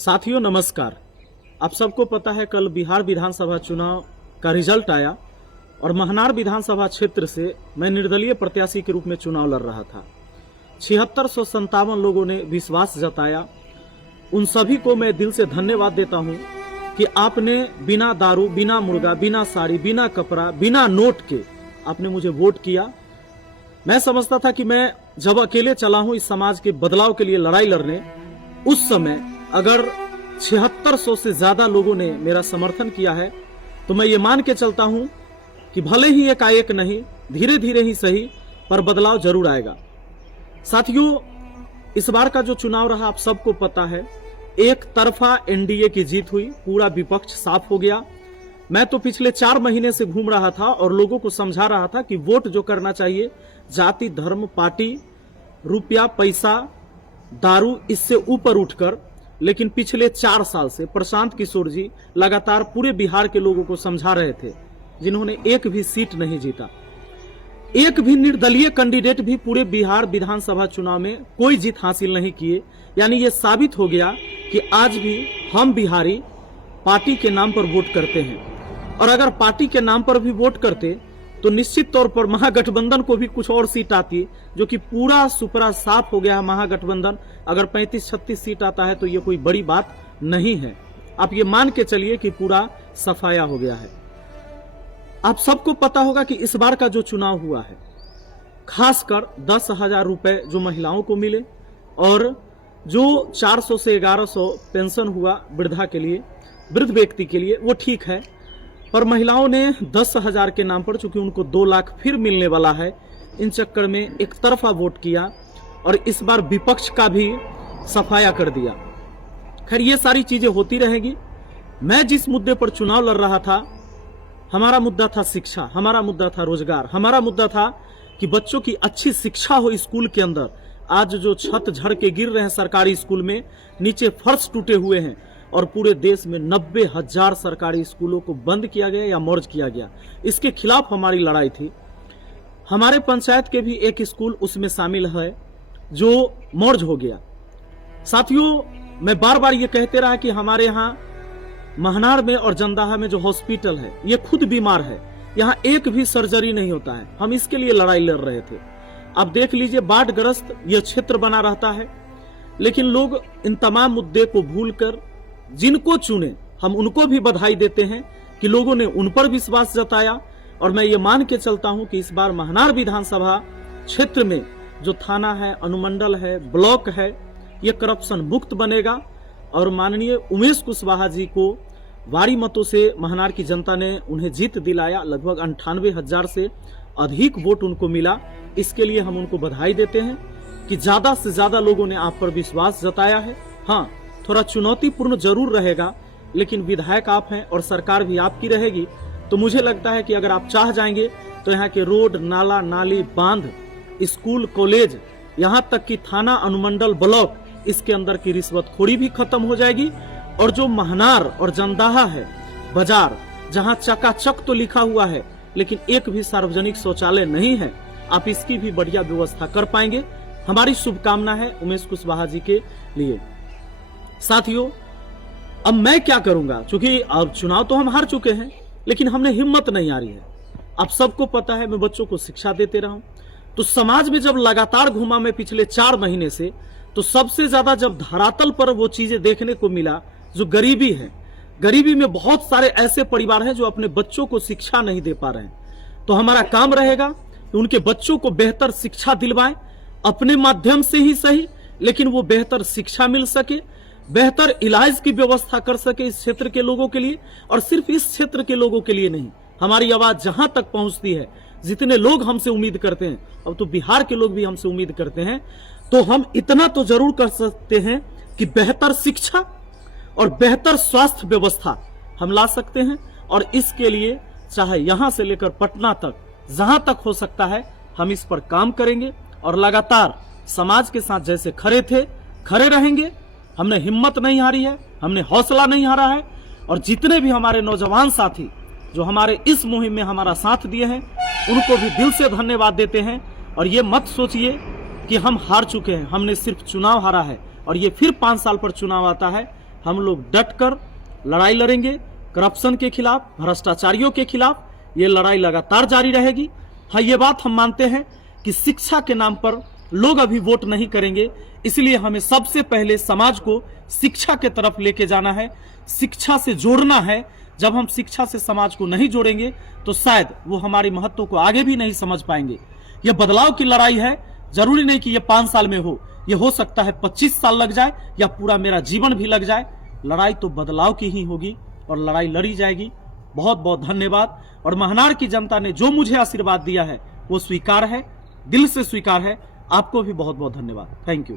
साथियों नमस्कार। आप सबको पता है कल बिहार विधानसभा चुनाव का रिजल्ट आया और महनार विधानसभा क्षेत्र से मैं निर्दलीय प्रत्याशी के रूप में चुनाव लड़ रहा था। 7657 लोगों ने विश्वास जताया। उन सभी को मैं दिल से धन्यवाद देता हूं कि आपने बिना दारू, बिना मुर्गा, बिना साड़ी, बिना कपड़ा, बिना नोट के आपने मुझे वोट किया। मैं समझता था कि मैं जब अकेले चला हूं इस समाज के बदलाव के लिए लड़ाई लड़ने, उस समय अगर 7600 से ज्यादा लोगों ने मेरा समर्थन किया है तो मैं ये मान के चलता हूं कि भले ही एकाएक नहीं, धीरे धीरे ही सही, पर बदलाव जरूर आएगा। साथियों, इस बार का जो चुनाव रहा आप सबको पता है, एक तरफा एनडीए की जीत हुई, पूरा विपक्ष साफ हो गया। मैं तो पिछले 4 महीने से घूम रहा था और लोगों को समझा रहा था कि वोट जो करना चाहिए जाति, धर्म, पार्टी, रुपया, पैसा, दारू, इससे ऊपर उठकर। लेकिन पिछले 4 साल से प्रशांत किशोर जी लगातार पूरे बिहार के लोगों को समझा रहे थे, जिन्होंने एक भी सीट नहीं जीता, एक भी निर्दलीय कैंडिडेट भी पूरे बिहार विधानसभा चुनाव में कोई जीत हासिल नहीं किए। यानी ये साबित हो गया कि आज भी हम बिहारी पार्टी के नाम पर वोट करते हैं, और अगर पार्टी के नाम पर भी वोट करते तो निश्चित तौर पर महागठबंधन को भी कुछ और सीट आती, जो कि पूरा सुपरा साफ हो गया है। महागठबंधन अगर 35-36 सीट आता है तो ये कोई बड़ी बात नहीं है। आप ये मान के चलिए कि पूरा सफाया हो गया है। आप सबको पता होगा कि इस बार का जो चुनाव हुआ है, खासकर 10,000 रुपए जो महिलाओं को मिले और जो 400 से 1100 पेंशन हुआ वृद्धा के लिए, वृद्ध व्यक्ति के लिए, वो ठीक है। पर महिलाओं ने 10,000 के नाम पर, चूंकि उनको 2 लाख फिर मिलने वाला है, इन चक्कर में एक तरफा वोट किया और इस बार विपक्ष का भी सफाया कर दिया। खैर, ये सारी चीजें होती रहेगी। मैं जिस मुद्दे पर चुनाव लड़ रहा था, हमारा मुद्दा था शिक्षा, हमारा मुद्दा था रोजगार, हमारा मुद्दा था कि बच्चों की अच्छी शिक्षा हो स्कूल के अंदर। आज जो छत झड़ के गिर रहे हैं सरकारी स्कूल में, नीचे फर्श टूटे हुए हैं, और पूरे देश में 90,000 सरकारी स्कूलों को बंद किया गया या मर्ज किया गया, इसके खिलाफ हमारी लड़ाई थी। हमारे पंचायत के भी एक स्कूल उसमें शामिल है जो मर्ज हो गया। साथियों, मैं बार बार ये कहते रहा कि हमारे यहाँ महनार में और जंदाहा में जो हॉस्पिटल है, ये खुद बीमार है, यहाँ एक भी सर्जरी नहीं होता है। हम इसके लिए लड़ाई लड़ रहे थे। अब देख लीजिए, बाढ़ग्रस्त ये क्षेत्र बना रहता है, लेकिन लोग इन तमाम मुद्दे को भूलकर जिनको चुने, हम उनको भी बधाई देते हैं कि लोगों ने उन पर विश्वास जताया। और मैं ये मान के चलता हूं कि इस बार महनार विधानसभा क्षेत्र में जो थाना है, अनुमंडल है, ब्लॉक है, ये करप्शन मुक्त बनेगा। और माननीय उमेश कुशवाहा जी को भारी मतों से महनार की जनता ने उन्हें जीत दिलाया। लगभग 98,000 से अधिक वोट उनको मिला। इसके लिए हम उनको बधाई देते हैं कि ज्यादा से ज्यादा लोगों ने आप पर विश्वास जताया है। हाँ, थोड़ा चुनौतीपूर्ण जरूर रहेगा, लेकिन विधायक आप हैं और सरकार भी आपकी रहेगी। तो मुझे लगता है कि अगर आप चाह जाएंगे तो यहाँ के रोड, नाला, नाली, बांध, स्कूल, कॉलेज, यहाँ तक कि थाना, अनुमंडल, ब्लॉक, इसके अंदर की रिश्वतखोरी भी खत्म हो जाएगी। और जो महनार और जंदाहा है बाजार, जहाँ चकाचक तो लिखा हुआ है लेकिन एक भी सार्वजनिक शौचालय नहीं है, आप इसकी भी बढ़िया व्यवस्था कर पाएंगे। हमारी शुभकामना है उमेश कुशवाहा जी के लिए। साथियों, अब मैं क्या करूंगा, क्योंकि अब चुनाव तो हम हार चुके हैं, लेकिन हमने हिम्मत नहीं हारी है। आप सबको पता है मैं बच्चों को शिक्षा देते रहा हूं, तो समाज में जब लगातार घूमा मैं पिछले 4 महीने से, तो सबसे ज्यादा जब धरातल पर वो चीजें देखने को मिला जो गरीबी है। गरीबी में बहुत सारे ऐसे परिवार हैं जो अपने बच्चों को शिक्षा नहीं दे पा रहे हैं। तो हमारा काम रहेगा कि उनके बच्चों को बेहतर शिक्षा दिलवाएं, अपने माध्यम से ही सही, लेकिन वो बेहतर शिक्षा मिल सके, बेहतर इलाज की व्यवस्था कर सके इस क्षेत्र के लोगों के लिए। और सिर्फ इस क्षेत्र के लोगों के लिए नहीं, हमारी आवाज जहां तक पहुंचती है, जितने लोग हमसे उम्मीद करते हैं, अब तो बिहार के लोग भी हमसे उम्मीद करते हैं, तो हम इतना तो जरूर कर सकते हैं कि बेहतर शिक्षा और बेहतर स्वास्थ्य व्यवस्था हम ला सकते हैं। और इसके लिए चाहे यहां से लेकर पटना तक, जहां तक हो सकता है, हम इस पर काम करेंगे और लगातार समाज के साथ जैसे खड़े थे खड़े रहेंगे। हमने हिम्मत नहीं हारी है, हमने हौसला नहीं हारा है। और जितने भी हमारे नौजवान साथी जो हमारे इस मुहिम में हमारा साथ दिए हैं, उनको भी दिल से धन्यवाद देते हैं। और ये मत सोचिए कि हम हार चुके हैं, हमने सिर्फ चुनाव हारा है और ये फिर 5 साल पर चुनाव आता है। हम लोग डट कर लड़ाई लड़ेंगे। करप्शन के खिलाफ, भ्रष्टाचारियों के खिलाफ ये लड़ाई लगातार जारी रहेगी। हाँ, ये बात हम मानते हैं कि शिक्षा के नाम पर लोग अभी वोट नहीं करेंगे, इसलिए हमें सबसे पहले समाज को शिक्षा के तरफ लेके जाना है, शिक्षा से जोड़ना है। जब हम शिक्षा से समाज को नहीं जोड़ेंगे तो शायद वो हमारी महत्व को आगे भी नहीं समझ पाएंगे। ये बदलाव की लड़ाई है, जरूरी नहीं कि ये 5 साल में हो, ये हो सकता है 25 साल लग जाए या पूरा मेरा जीवन भी लग जाए। लड़ाई तो बदलाव की ही होगी और लड़ाई लड़ी जाएगी। बहुत बहुत धन्यवाद। और महनार की जनता ने जो मुझे आशीर्वाद दिया है वो स्वीकार है, दिल से स्वीकार है। आपको भी बहुत बहुत धन्यवाद। Thank you.